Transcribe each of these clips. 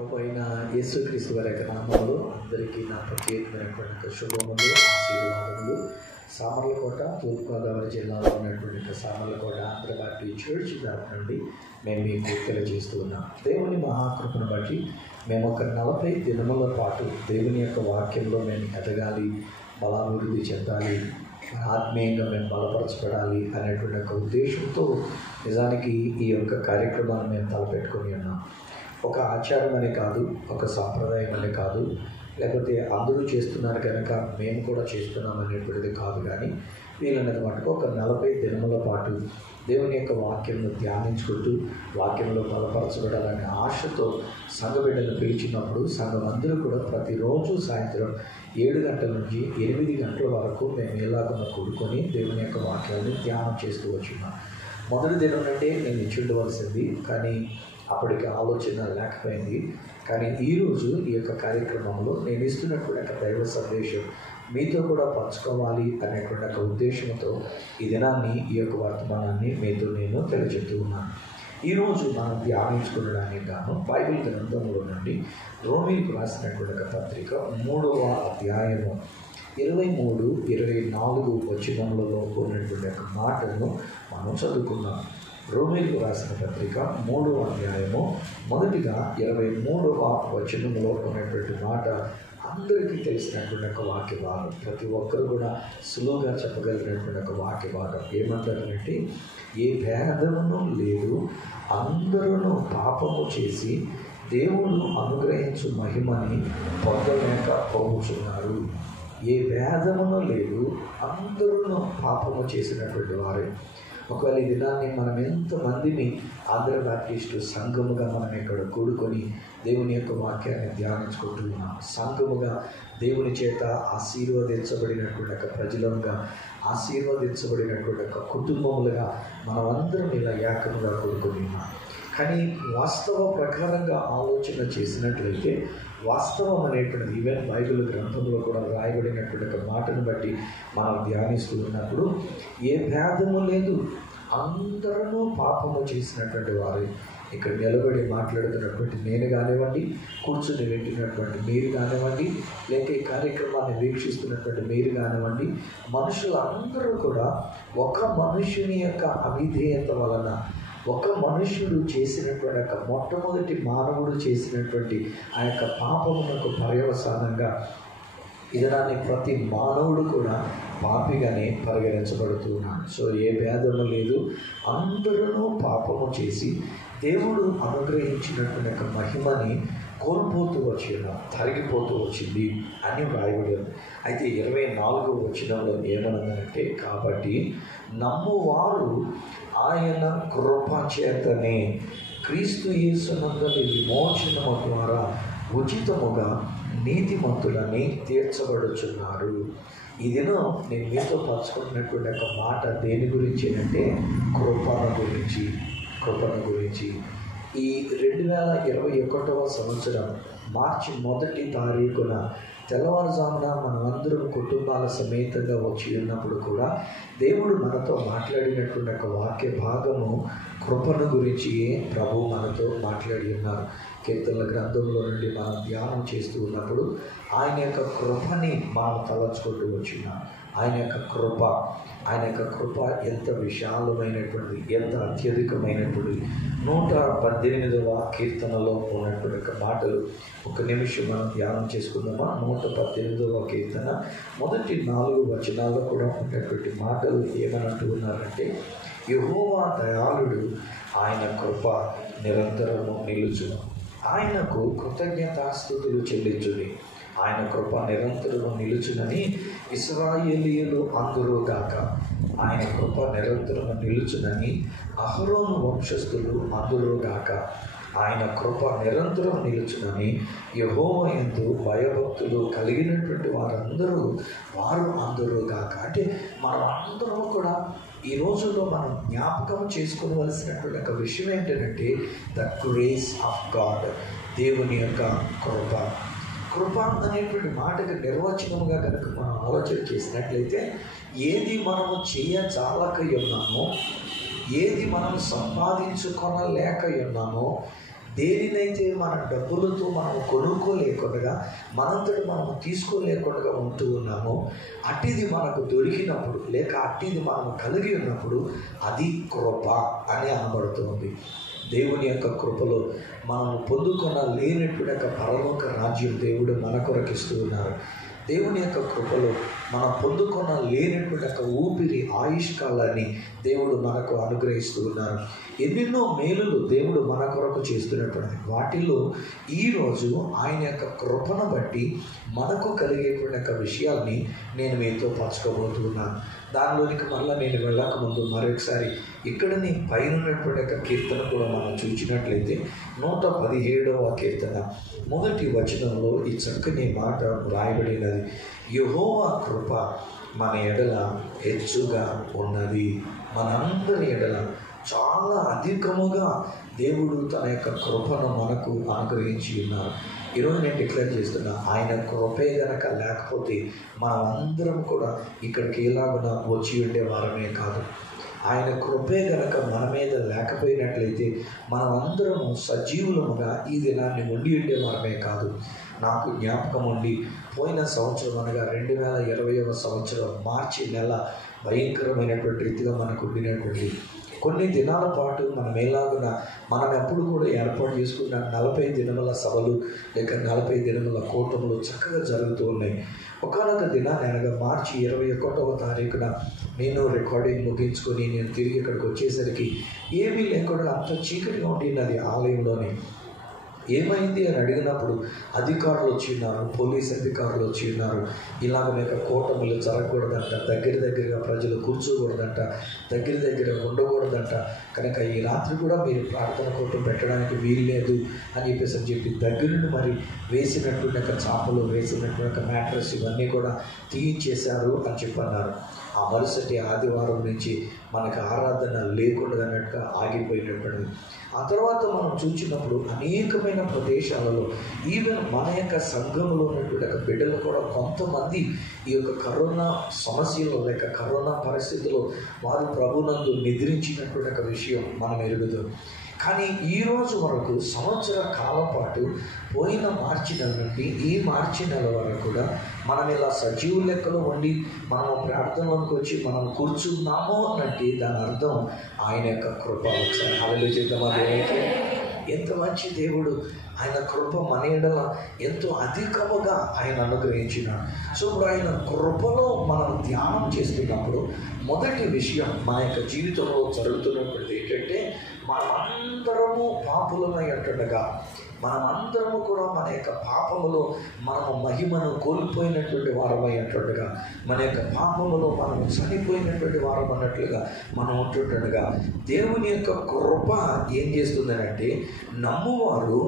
ప్రభు అయిన యేసుక్రీస్తు వారి యొక్క నామములో అందరికీ నా ప్రత్యేకమైనటువంటి శుభములు, ఆశీర్వాదములు. సామర్లకోట, తూర్పుగోదావరి జిల్లాలో ఉన్నటువంటి సామర్లకోట ఆంధ్ర బాప్టిస్ట్ చర్చ్ తరఫు నుండి మేము మీకు తెలియజేస్తూ ఉన్నాం. దేవుని మహాకృపను బట్టి మేము ఒక 40 దినముల పాటు దేవుని యొక్క వాక్యంలో మేము ఎదగాలి, బలాభివృద్ధి చెందాలి, ఆత్మీయంగా మేము బలపరచబడాలి అనేటువంటి ఒక ఉద్దేశంతో నిజానికి ఈ యొక్క కార్యక్రమాన్ని మేము తలపెట్టుకొని ఉన్నాం. ఒక ఆచారం అనే కాదు, ఒక సాంప్రదాయం అనే కాదు, లేకపోతే అందరూ చేస్తున్నారు కనుక మేము కూడా చేస్తున్నాం అనేటువంటిది కాదు. కానీ వీళ్ళన్నది మటుకు ఒక 40 దినముల పాటు దేవుని యొక్క వాక్యంను ధ్యానించుకుంటూ వాక్యంలో బలపరచబడాలనే ఆశతో సంఘ బిడ్డలు పిలిచినప్పుడు సంఘం అందరూ కూడా ప్రతిరోజు సాయంత్రం 7 గంటల నుంచి 8 గంటల వరకు మేము ఎలాగో కూడుకొని దేవుని యొక్క వాక్యాన్ని ధ్యానం చేస్తూ వచ్చినాం. మొదటి దినం అంటే నేను ఇచ్చి ఉండవలసింది, కానీ అప్పటికి ఆలోచన లేకపోయింది. కానీ ఈరోజు ఈ యొక్క కార్యక్రమంలో నేను ఇస్తున్నటువంటి దైవ సందేశం మీతో కూడా పంచుకోవాలి అనేటువంటి ఒక ఉద్దేశంతో ఈ దినాన్ని, ఈ యొక్క వర్తమానాన్ని మీతో నేను తెలియజేస్తూ ఉన్నాను. ఈరోజు మనం ధ్యానించుకోవడానికి గాను బైబిల్ గ్రంథంలో నుండి రోమీలకు రాసినటువంటి ఒక పత్రిక 3వ అధ్యాయము 23, 24 వచనములలో ఉన్నటువంటి ఒక మాటను మనం చదువుకున్నాం. రోమీలకు రాసిన పత్రిక 3వ అధ్యాయము మొదటిగా 23వ వచనంలో ఉన్నటువంటి మాట అందరికీ తెలిసినటువంటి ఒక వాక్య భాగం, ప్రతి ఒక్కరు కూడా సులువుగా చెప్పగలిగినటువంటి ఒక వాక్య భాగం. ఏమంటారంటే, ఏ భేదమును లేదు, అందరూ పాపము చేసి దేవుడు అనుగ్రహించు మహిమని పొందలేక పోవుచున్నారు. ఏ భేదమును లేదు, అందరూ పాపము చేసినటువంటి వారే. ఒకవేళ ఈ దినాన్ని మనం ఎంతమందిని ఆంధ్ర బాప్టిస్టు సంఘముగా మనం ఇక్కడ కూడుకొని దేవుని యొక్క వాక్యాన్ని ధ్యానించుకుంటున్నాం. సంఘముగా దేవుని చేత ఆశీర్వదించబడినటువంటి ఒక ప్రజలుగా, ఆశీర్వదించబడినటువంటి ఒక కుటుంబములుగా మనమందరం ఇలా ఏకముగా కూడుకొని ఉన్నాం. కానీ వాస్తవ ప్రకారంగా ఆలోచన చేసినట్లయితే వాస్తవం అనేటువంటిది ఈవెన్ బైబిల్ గ్రంథంలో కూడా రాయబడినటువంటి ఒక మాటను బట్టి మనం ధ్యానిస్తూ ఉన్నప్పుడు ఏ భేదము లేదు, అందరూ పాపము చేసినటువంటి వారు. ఇక్కడ నిలబడి మాట్లాడుతున్నటువంటి నేను కానివ్వండి, కూర్చుని వింటున్నటువంటి మీరు కానివ్వండి, లేక ఈ కార్యక్రమాన్ని వీక్షిస్తున్నటువంటి మీరు కానివ్వండి, మనుషులందరూ కూడా ఒక మనుషుని యొక్క అవిధేయత వలన, ఒక మనుష్యుడు చేసినటువంటి ఒక మొట్టమొదటి మానవుడు చేసినటువంటి ఆ యొక్క పాపమునకు పర్యవసానంగా ఇదనాన్ని ప్రతి మానవుడు కూడా పాపిగానే పరిగణించబడుతున్నాడు. సో ఏ భేదము లేదు, అందరూ పాపము చేసి దేవుడు అనుగ్రహించినటువంటి ఒక మహిమని కోల్పోతూ వచ్చిన, తరిగిపోతూ వచ్చింది అని వ్రాయబడి ఉంది. అయితే 24వ వచనంలో ఏమన్నదంటే, కాబట్టి నమ్మువారు ఆయన కృప చేతనే క్రీస్తు యేసునందలి విమోచనము ద్వారా ఉచితముగా నీతిమంతులని తీర్చబడుచున్నారు. ఈ దినం నేను మీతో పంచుకుంటున్నటువంటి ఒక మాట దేని గురించి అంటే కృపను గురించి. ఈ 2021వ సంవత్సరం మార్చి 1వ తారీఖున తెల్లవారుజామున మనమందరం కుటుంబాల సమేతంగా వచ్చి ఉన్నప్పుడు కూడా దేవుడు మనతో మాట్లాడినటువంటి ఒక వాక్య భాగము కృపను గురించి ప్రభు మనతో మాట్లాడి ఉన్నారు. కీర్తనల గ్రంథంలో నుండి మనం ధ్యానం చేస్తూ ఉన్నప్పుడు ఆయన యొక్క కృపని మనం తలచుకుంటూ వచ్చినాం. ఆయన యొక్క కృప ఎంత విశాలమైనటువంటిది, ఎంత అత్యధికమైనటువంటిది. 118వ కీర్తనలో ఉన్నటువంటి ఒక మాటలు ఒక నిమిషం మనం ధ్యానం చేసుకుందామా. 118వ కీర్తన మొదటి 4 వచనాల్లో కూడా ఉన్నటువంటి మాటలు ఏమనంటూ ఉన్నారంటే, యెహోవా దయాళుడు, ఆయన కృప నిరంతరము నిలుచును, ఆయనకు కృతజ్ఞతాస్తుతులు చెల్లించుని, ఆయన కృప నిరంతరము నిలుచునని ఇశ్రాయేలీయులు అందురుగాక. ఆయన కృప నిరంతరము నిలుచునని అహరోను వంశస్థులు అందురుగాక. ఆయన కృప నిరంతరం నిలుచునని యెహోవా యందు భయభక్తులు కలిగినటువంటి వారు అందురుగాక. అంటే మనం అందరం కూడా ఈ రోజుల్లో మనం జ్ఞాపకం చేసుకోవలసినటువంటి ఒక విషయం ఏంటంటే ద గ్రేస్ ఆఫ్ గాడ్, దేవుని యొక్క కృప అనేటువంటి మాటకి నిర్వచనముగా కనుక మనం ఆలోచన చేసినట్లయితే ఏది మనము చేయజాలక ఉన్నామో, ఏది మనం సంపాదించుకొనలేక ఉన్నామో, దేనినైతే మన డబ్బులతో మనం కొనుక్కోలేకుండా మనంతటి మనం తీసుకోలేకుండా ఉంటూ ఉన్నామో అట్టిది మనకు దొరికినప్పుడు లేక అట్టిది మనం కలిగి ఉన్నప్పుడు అది కృప అని అనబడుతుంది. దేవుని యొక్క కృపలో మనం పొందుకున్న లేనటువంటి పరలోక రాజ్యం దేవుడు మన కొరకిస్తూ ఉన్నారు. దేవుని యొక్క కృపలో మనం పొందుకున్న లేనటువంటి ఊపిరి ఆయుష్కాలాన్ని దేవుడు మనకు అనుగ్రహిస్తూ ఉన్నారు. ఎన్నెన్నో మేలులు దేవుడు మన కొరకు చేస్తున్నటువంటి వాటిలో ఈరోజు ఆయన యొక్క కృపను బట్టి మనకు కలిగేటువంటి విషయాల్ని నేను మీతో పంచుకోబోతున్నాను. దానిలోనికి మళ్ళీ నేను వెళ్ళకముందు మరొకసారి ఇక్కడ నీ పైన ఉన్నటువంటి కీర్తన కూడా మనం చూసినట్లయితే 117వ కీర్తన మొదటి వచనంలో ఈ చక్కని మాట రాయబడినది. యెహోవా కృప మన ఎడల హెచ్చుగా ఉన్నది. మనందరి ఎడల చాలా అధికముగా దేవుడు తన యొక్క కృపను మనకు అనుగ్రహించి ఉన్నారు. ఈరోజు నేను డిక్లేర్ చేస్తున్నా, ఆయన కృపే గనక లేకపోతే మనం అందరం కూడా ఇక్కడికి ఎలాగునా వచ్చి ఉండే వారమే కాదు. ఆయన కృపే గనక మన మీద లేకపోయినట్లయితే మనం అందరము సజీవులముగా ఈ దినాన్ని ఉండి ఉండేవారమే కాదు. నాకు జ్ఞాపకం ఉండి పోయిన సంవత్సరం అనగా 2020వ సంవత్సరం మార్చి నెల భయంకరమైనటువంటి రీతిగా మనకు ఉండినటువంటి కొన్ని దినాల పాటు మనం ఎప్పుడు కూడా ఏర్పాటు చేసుకున్న 40 దినముల సభలు లేక 40 దినముల కూటములు చక్కగా జరుగుతూ ఉన్నాయి. ఒకనొక దినాన్ని అనగా మార్చి 21వ తారీఖున నేను రికార్డింగ్ ముగించుకొని నేను తిరిగి ఇక్కడికి వచ్చేసరికి ఏమీ లేకుండా అంత చీకటిగా ఉండినది ఆలయంలోనే. ఏమైంది అని అడిగినప్పుడు అధికారులు వచ్చి ఉన్నారు, పోలీస్ అధికారులు వచ్చి ఉన్నారు. ఇలాగ మీకు కూటములు జరగకూడదంట, దగ్గరగా ప్రజలు కూర్చోకూడదంట, దగ్గర ఉండకూడదంట, కనుక ఈ రాత్రి కూడా మీరు ప్రార్థన కూటం పెట్టడానికి వీల్లేదు అని చెప్పి దగ్గరుండి మరి వేసినటువంటి చాపలు వేసినటువంటి మ్యాట్రస్ ఇవన్నీ కూడా తీయించేశారు అని చెప్పన్నారు. ఆ మరుసటి ఆదివారం నుంచి మనకు ఆరాధన లేకుండా అన్నట్టుగా ఆగిపోయినటువంటి. ఆ తర్వాత మనం చూసినప్పుడు అనేకమైన ప్రదేశాలలో ఈవెన్ మన యొక్క సంఘంలో ఉన్నటువంటి బిడ్డలు కూడా కొంతమంది ఈ యొక్క కరోనా సమస్యలో లేక కరోనా పరిస్థితుల్లో వారు ప్రభునందు నిద్రించినటువంటి విషయం మనం ఎరుగుదాం. కానీ ఈరోజు వరకు సంవత్సర కాలం పాటు పోయిన మార్చి నెల నుండి ఈ మార్చి నెల వరకు కూడా మనం ఇలా సజీవ లెక్కలో ఉండి మనము ప్రార్థనలోకి వచ్చి మనం కూర్చున్నాము అన్నట్టు దాని అర్థం ఆయన యొక్క కృప. ఒకసారి హల్లెలూయా చేద్దామా దేవునికి. ఎంత మంచి దేవుడు! ఆయన కృప మన ఎడల ఎంతో అధికముగా ఆయన అనుగ్రహించినాడు. సో ఇప్పుడు ఆయన కృపలో మనం ధ్యానం చేస్తున్నప్పుడు మొదటి విషయం మన యొక్క జీవితంలో జరుగుతున్నటువంటిది ఏంటంటే, మనమందరము పాపులమై ఉంటుండగా మనమందరము కూడా మన యొక్క పాపములో మనము మహిమను కోల్పోయినటువంటి వారమై ఉంటుండగా మన యొక్క పాపములో మనము చనిపోయినటువంటి వారం అన్నట్లుగా మనం ఉంటుండగా దేవుని యొక్క కృప ఏం చేస్తుందనంటే, నమ్మువారు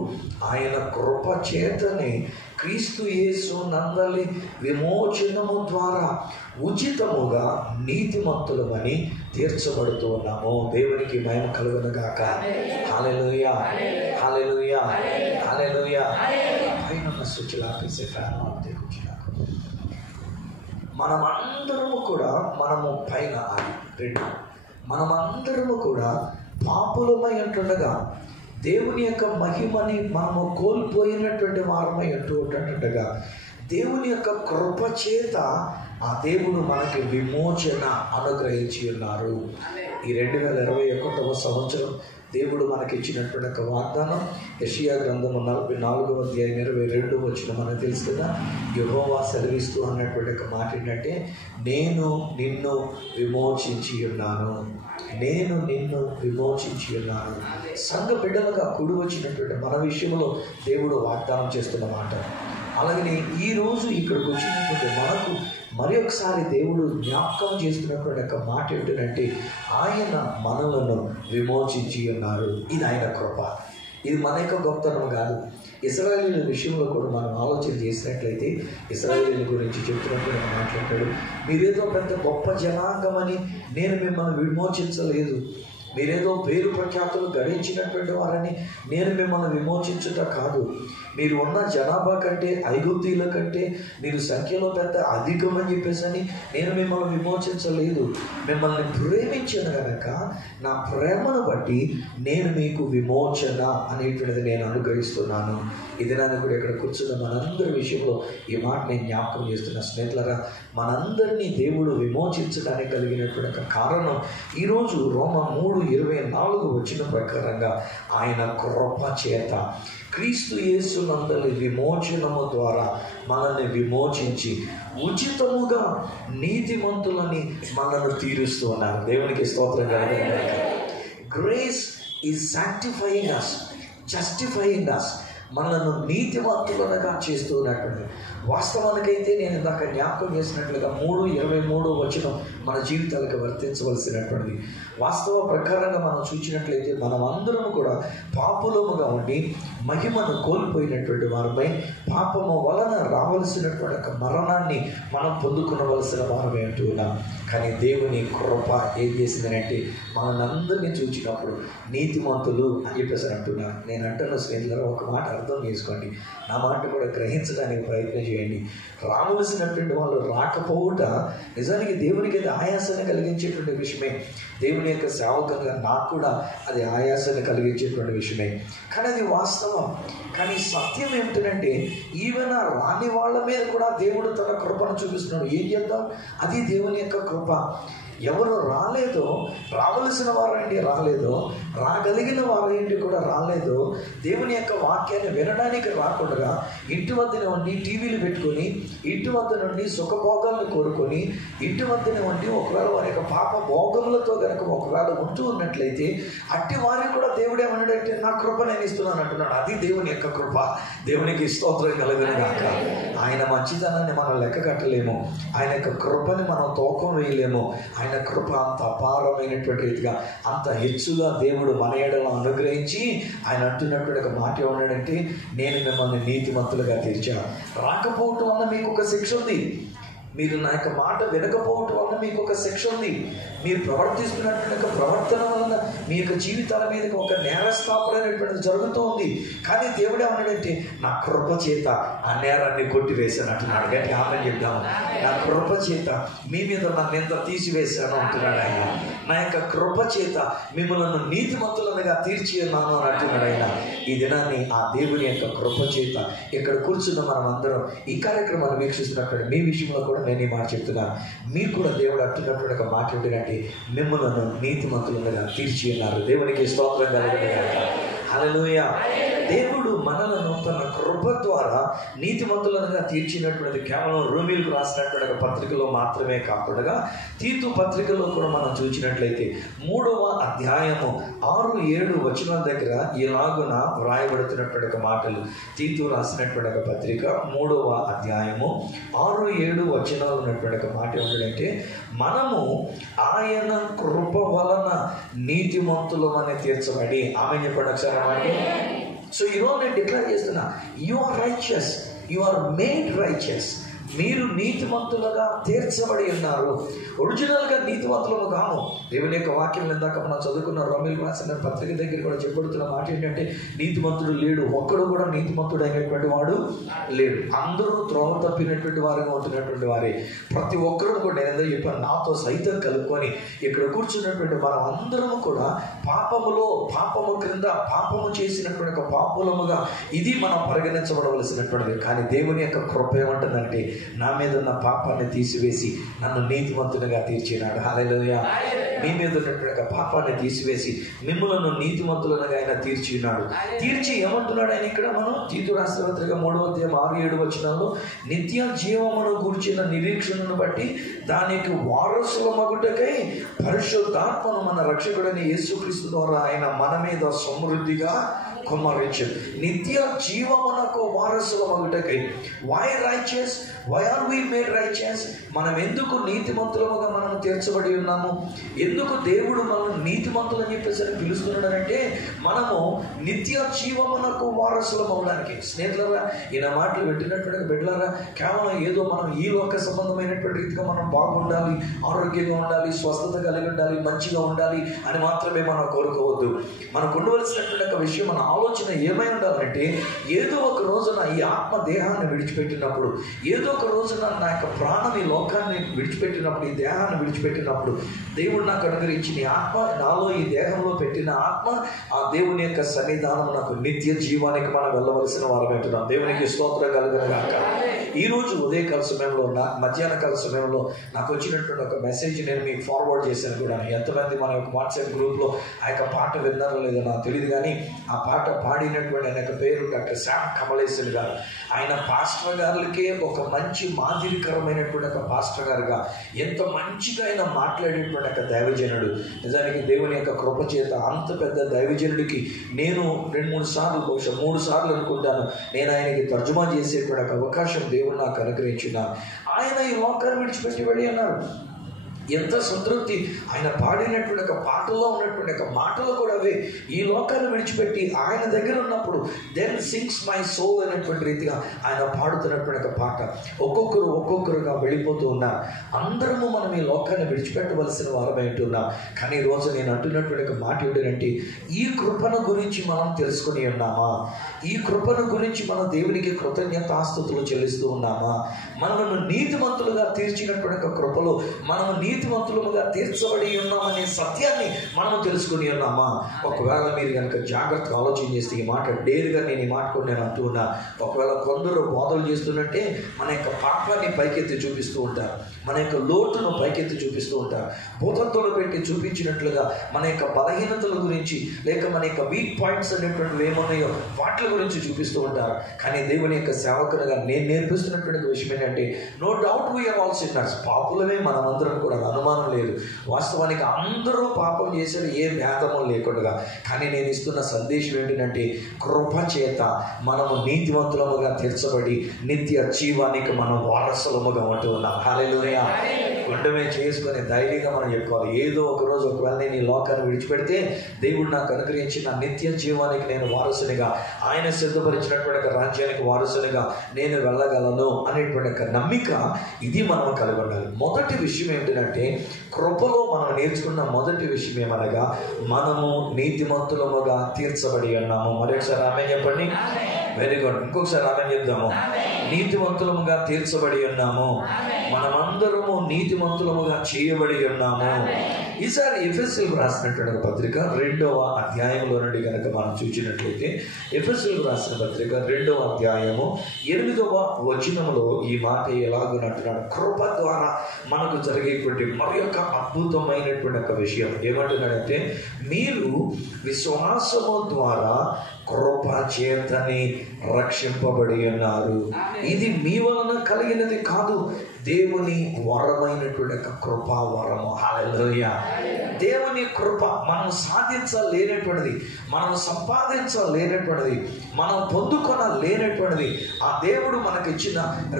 ఆయన కృప చేతనే క్రీస్తు యేసు నందలి విమోచనము ద్వారా ఉచితముగా నీతిమంతులమని తీర్చబడుతూ ఉన్నాము. దేవునికి మహిమ కలుగునుగాక. హల్లెలూయా, హల్లెలూయా, హల్లెలూయా. పైన స్విచ్లు ఆపేసే ఫ్యాన్ కూర్చున్నాక మనమందరము కూడా పైన మనమందరము కూడా పాపులమై ఉంటుండగా దేవుని యొక్క మహిమని మనము కోల్పోయినటువంటి వారమై ఉంటుండగా దేవుని యొక్క కృప చేత ఆ దేవుడు మనకి విమోచన అనుగ్రహించి ఉన్నారు. ఈ 2021వ సంవత్సరం దేవుడు మనకి ఇచ్చినటువంటి ఒక వాగ్దానం యెషయా గ్రంథము 44వ అధ్యాయం 22వ వచనం మనకు తెలుసు కదా. యెహోవా సెలవిస్తూ అన్నటువంటి ఒక మాట ఏంటంటే, నేను నిన్ను విమోచించి ఉన్నాను, నేను నిన్ను విమోచించి ఉన్నాను. సంఘ బిడ్డలుగా కూడి వచ్చినటువంటి మన విషయంలో దేవుడు వాగ్దానం చేస్తున్న మాట. అలాగనే ఈరోజు ఇక్కడికి వచ్చినటువంటి మనకు మరి ఒకసారి దేవుడు జ్ఞాపకం చేస్తున్నటువంటి ఒక మాట ఏమిటంటే, ఆయన మనలను విమోచించి ఉన్నారు. ఇది ఆయన కృప. ఇది మన యొక్క గొప్పతనం కాదు. ఇశ్రాయేలీయుల విషయంలో కూడా మనం ఆలోచన చేసినట్లయితే ఇశ్రాయేలీయుల గురించి చెప్తున్నప్పుడు మాట్లాడతాడు, మీరేదో పెద్ద గొప్ప జనాంగమని నేను మిమ్మల్ని విమోచించలేదు, మీరేదో పేరు ప్రఖ్యాతులు గడించినటువంటి వారని నేను మిమ్మల్ని విమోచించుట కాదు. మీరు ఉన్న జనాభా కంటే, ఐగుప్తీయుల కంటే మీరు సంఖ్యలో పెద్ద అధికమని చెప్పేసి నేను మిమ్మల్ని విమోచించలేదు. మిమ్మల్ని ప్రేమించాను కనుక నా ప్రేమను బట్టి నేను మీకు విమోచన అనేటువంటిది నేను అనుగ్రహిస్తున్నాను. ఇది నన్ను కూడా ఇక్కడ కూర్చున్న మనందరి విషయంలో ఈ మాట నేను జ్ఞాపకం చేస్తున్నా. స్నేహితులారా, మనందరినీ దేవుడు విమోచించడానికి కలిగినటువంటి కారణం ఈరోజు రోమ 3:24 వచ్చిన ప్రకారంగా ఆయన కృప చేత క్రీస్తు యేసునందలి విమోచనము ద్వారా మనల్ని విమోచించి ఉచితముగా నీతిమంతులని మనల్ని తీరుస్తూ ఉన్నారు. దేవునికి స్తోత్రం కలుగును. Grace is sanctifying us, justifying us, మనల్ని నీతివంతులుగా చేస్తూ ఉన్నటువంటి వాస్తవానికైతే నేను ఇందాక జ్ఞాపకం చేసినట్లుగా 3:23 వచనం మన జీవితాలకు వర్తించవలసినటువంటిది. వాస్తవ ప్రకారంగా మనం చూసినట్లయితే మనం అందరం కూడా పాపులముగా ఉండి మహిమను కోల్పోయినటువంటి వారమై పాపము వలన రావలసినటువంటి ఒక మరణాన్ని మనం పొందుకునవలసిన వారమే అంటూ ఉన్నాం. కానీ దేవుని కృప ఏం చేసిందనంటే మనందరినీ చూసినప్పుడు నీతిమంతులు అని చెప్పేసి అంటున్నాను. నేను అంటున్న స్నేహితులు ఒక మాట అర్థం చేసుకోండి, నా మాట కూడా గ్రహించడానికి ప్రయత్నం చేయండి. రావలసినటువంటి వాళ్ళు రాకపోవుట నిజానికి దేవునికి అది ఆయాసాన్ని కలిగించేటువంటి విషయమే. దేవుని యొక్క సేవకంగా నాకు కూడా అది ఆయాసాన్ని కలిగించేటువంటి విషయమే. కానీ అది వాస్తవం. కానీ సత్యం ఏమిటంటే ఈవెన్ రాని వాళ్ళ మీద కూడా దేవుడు తన కృపను చూపిస్తున్నాడు. ఏం చేద్దాం, అది దేవుని యొక్క కృప. ఎవరు రాలేదో, రావలసిన వారేంటి రాలేదో, రాగలిగిన వారేంటి కూడా రాలేదో, దేవుని యొక్క వాక్యాన్ని వినడానికి రాకుండా ఇంటి వద్దనే ఉండి టీవీలు పెట్టుకొని, ఇంటి వద్ద నుండి సుఖభోగాలను కోరుకొని, ఇంటి వద్దనే ఉండి ఒకవేళ వారి యొక్క పాప భోగములతో కనుక ఒకవేళ ఉంటూ ఉన్నట్లయితే అట్టి వారికి కూడా దేవుడు ఏమన్నాడంటే నా కృప నేను ఇస్తున్నాను అంటున్నాడు. అది దేవుని యొక్క కృప. దేవునికి స్తోత్రం కలుగును గాక. ఆయన మంచితనాన్ని మనం లెక్క కట్టలేము, ఆయన యొక్క కృపని మనం తూకం వేయలేము. ఆయన కృప అంత అపారమైనటువంటి రీతిగా అంత హెచ్చుగా దేవుడు మన ఎడల అనుగ్రహించి ఆయన అంటున్నటువంటి ఒక మాట ఏమన్నాడంటే నేను మిమ్మల్ని నీతిమంతులుగా తీర్చాను. రాకపోవటం వల్ల మీకు ఒక శిక్ష ఉంది, మీరు నా యొక్క మాట వినకపోవటం వల్ల మీకు ఒక శిక్ష ఉంది, మీరు ప్రవర్తిస్తున్నటువంటి ప్రవర్తన వలన మీ యొక్క జీవితాల మీద ఒక నేరస్థాపన అనేటువంటిది జరుగుతూ ఉంది. కానీ దేవుడు ఏమన్నాడంటే నా కృప చేత ఆ నేరాన్ని కొట్టివేశాను అంటున్నాడు. గట్టి ఆమె చెప్తాము. నా కృప చేత మీ మీద నా నింద తీసివేశాను అంటున్నాడు ఆయన. నా యొక్క కృప చేత మిమ్మల్ని నీతిమంతులుగా తీర్చి ఉన్నాను అని అంటున్నాడు ఆయన. ఈ దినాన్ని ఆ దేవుని యొక్క కృప చేత ఇక్కడ కూర్చున్న మనం అందరం ఈ కార్యక్రమాన్ని వీక్షిస్తున్నప్పుడు మీ విషయంలో కూడా నేను ఈ మాట చెప్తున్నాను. మీరు కూడా దేవుడు అంటున్నప్పుడు ఒక మాట ఏంటంటే మిమ్మల్ని నీతిమంతులుగా తీర్చి ఉన్నారు. దేవునికి స్తోత్రం కలుగును గాక. హల్లెలూయా. దేవుడు మనలను తన కృప ద్వారా నీతిమంతులుగా తీర్చినటువంటిది కేవలం రోమీయులకు రాసినటువంటి ఒక పత్రికలో మాత్రమే కాకుండా తీతు పత్రికలో కూడా మనం చూసినట్లయితే 3వ అధ్యాయము 6-7 వచనాల దగ్గర ఇలాగున వ్రాయబడుతున్నటువంటి ఒక మాటలు. తీతు రాసినటువంటి ఒక పత్రిక 3వ అధ్యాయము 6-7 వచనాలు ఉన్నటువంటి ఒక మాట ఏమిటంటే మనము ఆయన కృప వలన నీతిమంతులం అని తీర్చబడి ఆమె చెప్పండి ఒకసారి మాట. సో ఈరోజు నేను డిక్లేర్ చేస్తున్నా, you are righteous, you are made righteous. మీరు నీతిమంతులుగా తీర్చబడి ఉన్నారు. ఒరిజినల్గా నీతిమంతులను కాము. దేవుని యొక్క వాక్యం ఇందాక మనం చదువుకున్న రోమీయులకు రాసిన పత్రిక దగ్గర కూడా చెప్పబడుతున్న మాట ఏంటంటే నీతిమంతుడు లేడు, ఒక్కడు కూడా నీతిమంతుడు అయినటువంటి వాడు లేడు. అందరూ త్రోవ తప్పినటువంటి వారుగా ఉంటున్నటువంటి వారే. ప్రతి ఒక్కరు కూడా నేను ఏదో చెప్పాను, నాతో సైతం కలుపుకొని ఇక్కడ కూర్చున్నటువంటి మనం అందరము కూడా పాపము క్రింద పాపము చేసినటువంటి ఒక పాపులముగా ఇది మనం పరిగణించబడవలసినటువంటిది. కానీ దేవుని యొక్క కృప ఏమంటుందంటే నా మీద ఉన్న పాపాన్ని తీసివేసి నన్ను నీతిమంతునిగా తీర్చినాడు. హల్లెలూయా. మీ మీద ఉన్నటువంటి పాపాన్ని తీసివేసి మిమ్మల్ని నీతిమంతులుగా ఆయన తీర్చినాడు. తీర్చి ఏమంటున్నాడు ఆయన ఇక్కడ? మనం తీతు రాసిన పత్రిక 3వ అధ్యాయం 6-7 వచనాల్లో నిత్య జీవమును గూర్చిన నిరీక్షణను బట్టి దానికి వారసుల మగుటకై పరిశుద్ధాత్మను మన రక్షకుడైన యేసుక్రీస్తు ద్వారా ఆయన మన మీద సమృద్ధిగా కుమ్మరించాడు. నిత్య జీవమునకు వారసుల మగుటకై. Why righteous? Why are we made righteous? మనం ఎందుకు నీతిమంతులముగా మనం తీర్చబడి ఉన్నాము? ఎందుకు దేవుడు మనల్ని నీతిమంతులు అని చెప్పేసి పిలుస్తున్నాడంటే మనము నిత్య జీవమునకు వారసులం అవడానికి. స్నేహితులారా, ఈయన మాటలు పెట్టినటువంటి బిడ్డలారా, కేవలం ఏదో మనం ఈ లోక సంబంధమైనటువంటి రీతిగా మనం బాగుండాలి, ఆరోగ్యంగా ఉండాలి, స్వస్థత కలిగి ఉండాలి, మంచిగా ఉండాలి అని మాత్రమే మనం కోరుకోవద్దు. మనకు ఉండవలసినటువంటి ఒక విషయం, మన ఆలోచన ఏమై ఉండాలంటే, ఏదో ఒక రోజున ఈ ఆత్మ దేహాన్ని విడిచిపెట్టినప్పుడు, ఏదో ఒక రోజున నా యొక్క ప్రాణం ఈ లోకాన్ని విడిచిపెట్టినప్పుడు, ఈ దేహాన్ని విడిచిపెట్టినప్పుడు, దేవుడు నాకు అనుగ్రహించిన ఈ ఆత్మ, నాలో ఈ దేహంలో పెట్టిన ఆత్మ, ఆ దేవుని యొక్క సన్నిధానం నాకు నిత్య జీవానికి మనం వెళ్ళవలసిన వారు పెట్టున్నాం. దేవునికి స్తోత్రం కలుగునుగాక. ఈరోజు ఉదయకాల సమయంలో, మధ్యాహ్న కాల సమయంలో నాకు వచ్చినటువంటి ఒక మెసేజ్ నేను మీకు ఫార్వర్డ్ చేశాను కూడా. ఎంతమంది మన యొక్క వాట్సాప్ గ్రూప్లో ఆ యొక్క పాట విన్నారో లేదో నాకు తెలియదు, కానీ ఆ పాట పాడినటువంటి ఆయన యొక్క పేరు డాక్టర్ శామ్ కమలేశ్వర్ గారు. ఆయన పాస్టర్ గారులకే ఒక మంచి మాదిరికరమైనటువంటి ఒక పాస్టర్ గారుగా ఎంత మంచిగా ఆయన మాట్లాడేటువంటి ఒక దైవజనుడు. నిజానికి దేవుని యొక్క కృప చేత అంత పెద్ద దైవజనుడికి నేను 2-3 సార్లు, బహుశా 3 సార్లు అనుకుంటాను, నేను ఆయనకి తర్జుమా చేసేటువంటి ఒక అవకాశం దేవుడు నాకు అనుగ్రహించిన. ఆయన ఈ లోకాన్ని విడిచిపెట్టి వెళ్ళి అన్నారు. ఎంత సంతృప్తి! ఆయన పాడినటువంటి ఒక పాటల్లో ఉన్నటువంటి ఒక మాటలు కూడా అవే. ఈ లోకాన్ని విడిచిపెట్టి ఆయన దగ్గర ఉన్నప్పుడు దెన్ సింగ్స్ మై సోల్ అనేటువంటి రీతిగా ఆయన పాడుతున్నటువంటి ఒక పాట. ఒక్కొక్కరుగా వెళ్ళిపోతూ ఉన్నారు. అందరము మనం ఈ లోకాన్ని విడిచిపెట్టవలసిన వారమై ఉంటున్నాం. కానీ ఈరోజు నేను అంటున్నటువంటి ఒక మాట ఏంటంటే, ఈ కృపను గురించి మనం తెలుసుకుని ఉన్నామా? ఈ కృపను గురించి మనం దేవునికి కృతజ్ఞతాస్తుతులు చెల్లిస్తూ ఉన్నామా? మనము నీతిమంతులుగా తీర్చినటువంటి ఒక కృపలో మనము నీతిమంతులుగా తీర్చబడి ఉన్నామనే సత్యాన్ని మనము తెలుసుకుని ఉన్నామా? ఒకవేళ మీరు కనుక జాగ్రత్తగా ఆలోచన చేస్తే, ఈ మాట డేరుగా నేను ఈ మాట కూడా నేను అంటూ ఉన్నా, ఒకవేళ కొందరు బోధలు చేస్తున్నట్టే మన యొక్క పాపాన్ని పైకెత్తి చూపిస్తూ ఉంటారు, మన యొక్క లోటును పైకెత్తి చూపిస్తూ ఉంటారు, భూతత్తులు పెట్టి చూపించినట్లుగా మన యొక్క బలహీనతల గురించి, లేక మన యొక్క వీక్ పాయింట్స్ అనేటువంటివి ఏమున్నాయో వాటి గురించి చూపిస్తూ ఉంటారు. కానీ దేవుని యొక్క సేవకులుగా నేను నేర్పిస్తున్నటువంటి విషయం ఏంటంటే, no doubt we are all sinners. పాపులమే మనమందరం కూడా, అనుమానం లేదు. వాస్తవానికి అందరూ పాపం చేశారు, ఏ భేదము లేకుండా. కానీ నేను ఇస్తున్న సందేశం ఏంటంటే, కృప చేత మనము నీతివంతులముగా తీర్చబడి నిత్య జీవానికి మనం వారసులముగా ఉంటూ ఉన్నాం. హల్లెలూయా. గుండెమే చేసుకొని ధైర్యంగా మనం చెప్పుకోవాలి. ఏదో ఒక రోజు ఒకవేళ నేను ఈ లోకాన్ని విడిచిపెడితే దేవుడు నాకు అనుగ్రహించిన నిత్య జీవానికి నేను వారసునిగా, ఆయన సిద్ధపరిచినటువంటి రాజ్యానికి వారసునిగా నేను వెళ్ళగలను అనేటువంటి నమ్మిక ఇది మనం కలిగి ఉండాలి. మొదటి విషయం ఏంటంటే, కృపలో మనం నేర్చుకున్న మొదటి విషయం ఏమనగా, మనము నీతిమంతులముగా తీర్చబడి ఉన్నాము. మరొకసారి ఆమె చెప్పండి. Very good. ఇంకొకసారి ఆమె చెప్దాము. నీతిమంతులముగా తీర్చబడి ఉన్నాము. మనమందరము నీతిమంతులముగా చేయబడి ఉన్నాము. ఈసారి ఎఫెసీయులకు రాసినటువంటి పత్రిక 2వ అధ్యాయంలో నుండి కనుక మనం చూసినట్లయితే, ఎఫెసీయులకు రాసిన పత్రిక 2వ అధ్యాయము 8వ వచనములో ఈ మాట ఎలాగనంటున్నాడు, కృప ద్వారా మనకు జరిగేటువంటి మరి యొక్క అద్భుతమైనటువంటి ఒక విషయం ఏమంటున్నాడంటే, మీరు విశ్వాసము ద్వారా కృప చేతని రక్షింపబడి ఉన్నారు. ఇది మీ వలన కలిగినది కాదు, దేవుని వరమైనటువంటి కృపా వరము. హల్లెలూయా. దేవుని కృప మనం సాధించలేనటువంటిది, మనం సంపాదించలేనటువంటిది, మనం పొందుకొనలేనటువంటిది. ఆ దేవుడు మనకిచ్చిన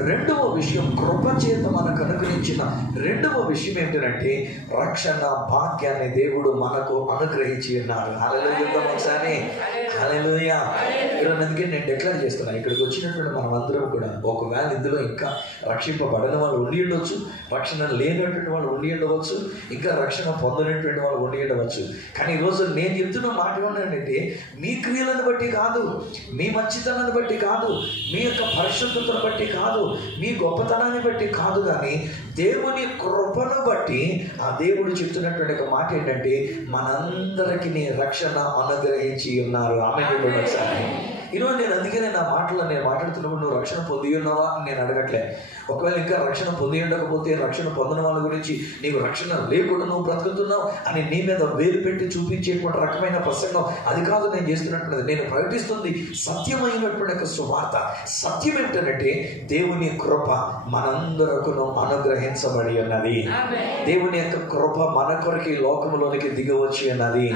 రెండవ విషయం, కృప చేత మనకు అనుగ్రహించిన రెండవ విషయం ఏంటంటే, రక్షణ భాగ్యాన్ని దేవుడు మనకు అనుగ్రహించి ఉన్నారు. హల్లెలూయా. ఒకసారి హల్లెలూయా. అందుకే నేను డిక్లేర్ చేస్తున్నాను, ఇక్కడికి వచ్చినటువంటి మనం అందరం కూడా ఒకవేళ ఇందులో ఇంకా రక్షింపబడిన వాళ్ళు ఉండి ఉండవచ్చు, రక్షణ లేనటువంటి వాళ్ళు ఉండి ఉండవచ్చు, ఇంకా రక్షణ పొందనటువంటి వాళ్ళు ఉండి ఉండవచ్చు. కానీ ఈరోజు నేను చెప్తున్న మాట ఏమన్నానంటే, మీ క్రియలను బట్టి కాదు, మీ మంచితనాన్ని బట్టి కాదు, మీ యొక్క పరిశుద్ధతను బట్టి కాదు, మీ గొప్పతనాన్ని బట్టి కాదు, కానీ దేవుని కృపను బట్టి ఆ దేవుడు చెప్తున్నటువంటి ఒక మాట ఏంటంటే, మనందరికీ రక్షణ అనుగ్రహించి ఉన్నారు. ఆమె ఒకసారి ఈరోజు నేను అందుకనే నా మాటలో నేను మాట్లాడుతున్నప్పుడు నువ్వు రక్షణ పొంది ఉన్నావా అని నేను అడగట్లే. ఒకవేళ ఇంకా రక్షణ పొంది ఉండకపోతే, రక్షణ పొందిన వాళ్ళ గురించి నీకు రక్షణ లేకుండా నువ్వు బ్రతుకుతున్నావు అని నీ మీద వేలు పెట్టి చూపించేటువంటి రకమైన ప్రసంగం అది కాదు నేను చేస్తున్నటువంటిది. నేను ప్రకటిస్తుంది సత్యమైనటువంటి ఒక సువార్త. సత్యం ఏంటంటే, దేవుని కృప మనందరకు అనుగ్రహించబడి ఉన్నది. దేవుని యొక్క కృప మన కొరకు లోకములోనికి దిగవచ్చి ఉన్నది.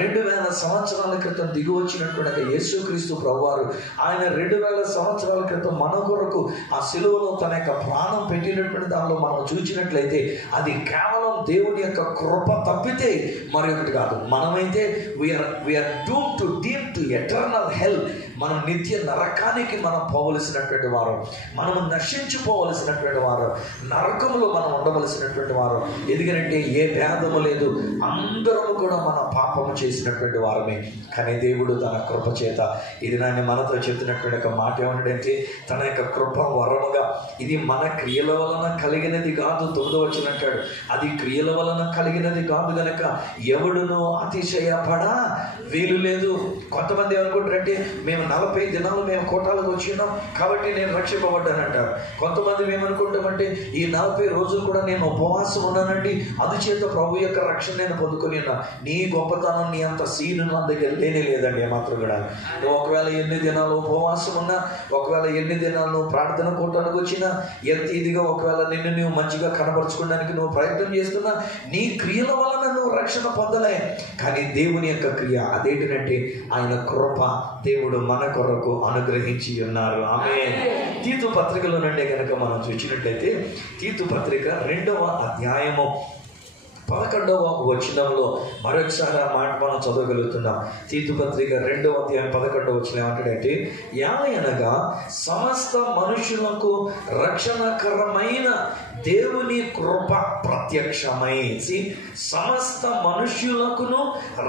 2000 సంవత్సరాల క్రితం దిగివచ్చినటువంటి యేసుక్రీస్తు ప్రభువారు ఆయన 2000 సంవత్సరాల క్రితం మన కొరకు ఆ శిలువలో తన యొక్క ప్రాణం పెట్టినటువంటి దానిలో మనం చూసినట్లయితే, అది కేవలం దేవుని యొక్క కృప తప్పితే మరి ఒకటి కాదు. మనమైతే we are doomed to deem to eternal hell. మనం నిత్య నరకానికి మనం పోవలసినటువంటి వారు, మనము నశించిపోవలసినటువంటి వారు, నరకములో మనం ఉండవలసినటువంటి వారు. ఎందుకంటే ఏ భేదము లేదు, అందరము కూడా మన పాపము చేసినటువంటి వారమే. కానీ దేవుడు తన కృప చేత ఇది నాన్ని మనతో చెప్తున్నటువంటి ఒక మాట ఏమంటే, తన యొక్క కృప వరముగా, ఇది మన క్రియల వలన కలిగినది కాదు. 9వ వచనం అంటాడు, అది క్రియల వలన కలిగినది కాదు గనక ఎవడును అతిశయపడా వీలు లేదు. కొంతమంది ఏమనుకుంటారంటే, మేము 40 దినాలు మేము కోటాలకు వచ్చినాం కాబట్టి నేను రక్షింపబడ్డాను అంటారు. కొంతమంది ఏమనుకుంటామంటే, ఈ 40 రోజులు కూడా నేను ఉపవాసం ఉన్నానండి, అందుచేత ప్రభు యొక్క రక్షణ నేను పొందుకొని ఉన్నా. నీ గొప్పతనం, నీ అంత సీను నా దగ్గర లేనే లేదండి ఏమాత్రం కూడా. నువ్వు ఒకవేళ ఎన్ని దినాలు ఉపవాసం ఉన్నా, ఒకవేళ ఎన్ని దినాలు నువ్వు ప్రార్థన కూటానికి వచ్చినా, ఎంత ఇదిగా ఒకవేళ నిన్ను నువ్వు మంచిగా కనపరుచుకోవడానికి నువ్వు ప్రయత్నం చేస్తున్నా, నీ క్రియల వలన నువ్వు రక్షణ పొందలే. కానీ దేవుని యొక్క క్రియ అదేంటంటే ఆయన కృప, దేవుడు మన కొరకు అనుగ్రహించి ఉన్నారు. ఆమేన్. తీతు పత్రికలో నుండి కనుక మనం చూసినట్లయితే, తీతు పత్రిక 2వ అధ్యాయము 11వ వచనంలో మరొకసారి ఆ మాట మనం చదవగలుగుతున్నాం. తీతు పత్రిక 2వ అధ్యాయం 11వ వచనం ఏమంటాడంటే, యాలయనగా సమస్త మనుషులకు రక్షణకరమైన దేవుని కృప ప్రత్యక్షమై. సమస్త మనుష్యులకును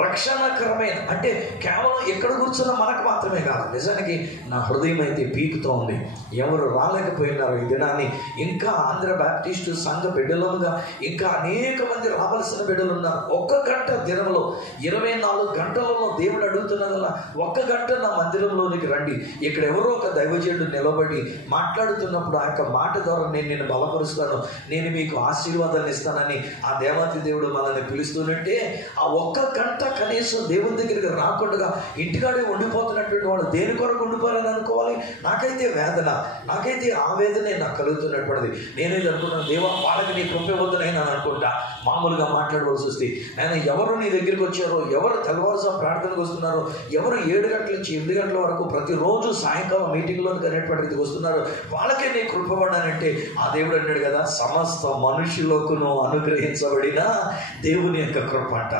రక్షణకరమైన అంటే కేవలం ఎక్కడ కూర్చున్నా మనకు మాత్రమే కాదు. నిజానికి నా హృదయం అయితే పీకుతో ఉంది. ఎవరు రాలేకపోయినారు ఈ దినాన్ని, ఇంకా ఆంధ్ర బ్యాప్టిస్టు సంఘ బిడ్డలుగా ఇంకా అనేక మంది రావాల్సిన బిడ్డలు ఉన్నారు. 1 గంట దినంలో 24 గంటలలో దేవుడు అడుగుతున్నదల్లా 1 గంట నా మందిరంలోనికి రండి. ఇక్కడ ఎవరో ఒక దైవజనుడు నిలబడి మాట్లాడుతున్నప్పుడు ఆ యొక్క మాట ద్వారా నేను నిన్ను బలపరుస్తాను, నేను మీకు ఆశీర్వాదాలు ఇస్తానని ఆ దేవాతి దేవుడు మనల్ని పిలుస్తున్నట్టే, ఆ 1 గంట కనీసం దేవుని దగ్గరికి రాకుండా ఇంటికాడే ఉండిపోతున్నటువంటి వాళ్ళు దేని కొరకు ఉండిపోవాలని అనుకోవాలి. నాకైతే వేదన, నాకైతే ఆవేదనే నాకు కలుగుతున్నటువంటిది. నేనేది అనుకున్నాను, దేవా వాళ్ళకి నీ కృప వద్దునైనా అనుకుంటా మామూలుగా మాట్లాడవలసి వస్తే, ఆయన ఎవరు నీ దగ్గరికి వచ్చారో, ఎవరు తెల్లవారుజాము ప్రార్థనకు వస్తున్నారో, ఎవరు 7 గంటల నుంచి 8 గంటల వరకు ప్రతిరోజు సాయంకాలం మీటింగ్లోనికి అనేటువంటిది వస్తున్నారు, వాళ్ళకే నీ కృపబడానంటే ఆ దేవుడు అన్నాడు కదా, సమస్త మనుషులకును అనుగ్రహించబడిన దేవుని యొక్క కృప అంట.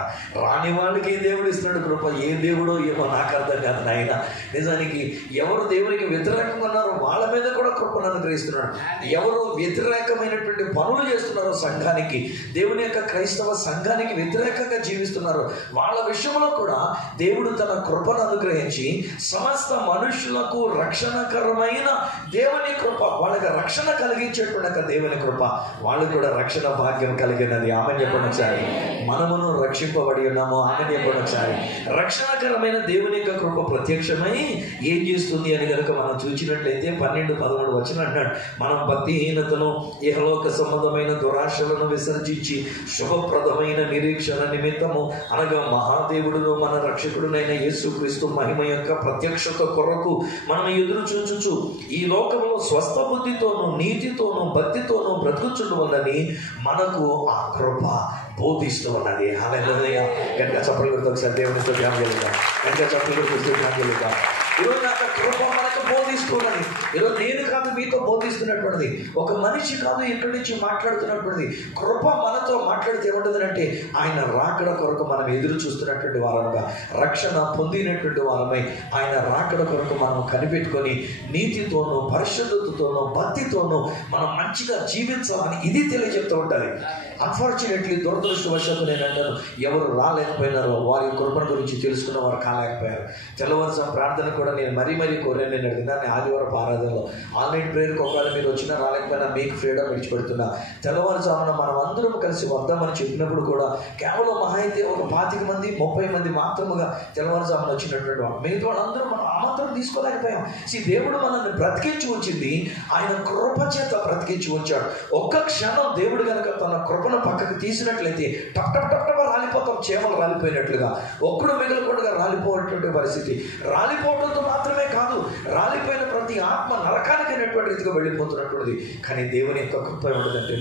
రాని వాళ్ళకి దేవుడు ఇస్తున్నాడు కృప. ఏ దేవుడో ఏమో నాకు అర్థం కాదు నాయన. నిజానికి ఎవరు దేవునికి వ్యతిరేకంగా ఉన్నారో వాళ్ళ మీద కూడా కృపను అనుగ్రహిస్తున్నాడు. ఎవరు వ్యతిరేకమైనటువంటి పనులు చేస్తున్నారో సంఘానికి, దేవుని యొక్క క్రైస్తవ సంఘానికి వ్యతిరేకంగా జీవిస్తున్నారు, వాళ్ళ విషయంలో కూడా దేవుడు తన కృపను అనుగ్రహించి సమస్త మనుషులకు రక్షణకరమైన దేవుని కృప, వాళ్ళకి రక్షణ కలిగించేటువంటి దేవుని కృప, వాళ్ళు కూడా రక్షణ భాగ్యం కలిగినది. ఆమె చెప్పండి ఒకసారి. మనమును రక్షింపబడి ఉన్నాము. ఆమె చెప్పండి ఒకసారి. రక్షణకరమైన దేవుని యొక్క కృప ప్రత్యక్షమై ఏం చేస్తుంది అని కనుక మనం చూసినట్లయితే 12-13 వచనం అన్నాడు, మనం భక్తిహీనతను, ఇహలోక సంబంధమైన దురాశలను విసర్జించి శుభప్రదమైన నిరీక్షణ నిమిత్తము అనగా మహాదేవుడును మన రక్షకుడునైన యేసుక్రీస్తు మహిమ యొక్క ప్రత్యక్షత కొరకు మనం ఎదురు చూచుచు ఈ లోకంలో స్వస్థ బుద్ధితోనూ నీతితోనూ భక్తితోనూ బ్రతుకుచుండవలని మనకు ఆ కృప బోధిస్తూ ఉన్నది. హల్లెలూయా. గట్టిగా చప్పట్లు కొడుతూ ఒకసారి దేవునితో ధ్యానం చేద్దాం. గట్టిగా చప్పట్లు కొడుతూ ధ్యానం చేద్దాం. ఈరోజు నాకు కృప మనకు బోధిస్తున్నది. ఈరోజు నేను కాదు మీతో బోధిస్తున్నటువంటిది, ఒక మనిషి కాదు ఇక్కడి నుంచి మాట్లాడుతున్నటువంటిది. కృప మనతో మాట్లాడితే ఏముంటుందంటే, ఆయన రాకడ కొరకు మనం ఎదురు చూస్తున్నటువంటి వారముగా, రక్షణ పొందినటువంటి వారమై ఆయన రాకడ కొరకు మనం కనిపెట్టుకొని నీతితోనూ పరిశుద్ధతతోనూ భక్తితోనూ మనం మంచిగా జీవించాలని ఇది తెలియజెప్తూ ఉంటుంది. అన్ఫార్చునేట్లీ దురదృష్టవశాత్తు నేను అంటాను, ఎవరు రాలేకపోయినారో వారి కృపను గురించి తెలుసుకున్న వారు కాలేకపోయారు. తెల్లవారుజాము ప్రార్థన కూడా నేను మరీ కోరాను. నేను అడిగినాను ఆదివారపు ఆరాధనలో ఆన్లైన్ ప్రేయర్కి ఒకవేళ మీరు వచ్చినా రాలేకపోయినా మీకు ఫ్రీడమ్ విడిచిపెడుతున్నా. తెల్లవారుజామున మనం అందరం కలిసి వద్దామని చెప్పినప్పుడు కూడా కేవలం మహా అయితే ఒక 25 మంది 30 మంది మాత్రముగా తెల్లవారుజామున వచ్చినటువంటి వాళ్ళు, మిగతా వాళ్ళందరూ మనం ఆమంత్రం తీసుకోలేకపోయాం. దేవుడు మనల్ని బ్రతికించి ఉంచింది, ఆయన కృప చేత బ్రతికించి ఉంచాడు. ఒక్క క్షణం దేవుడు కనుక తన కృపను పక్కకు తీసినట్లయితే టప్ టప్ టప్ టప్ రాలిపోయి రాలిపోతాం, చేమలు రాలిపోయినట్లుగా. ఒక్కడు మిగలకుండా రాలిపోయేటువంటి పరిస్థితి. రాలిపోవడంతో మాత్రమే కాదు, రాలిపోయిన ప్రతి ఆత్మ నరకానికైనటువంటి రీతిగా వెళ్ళిపోతున్నటువంటిది. కానీ దేవుని యొక్క కృప ఏమిటంటే,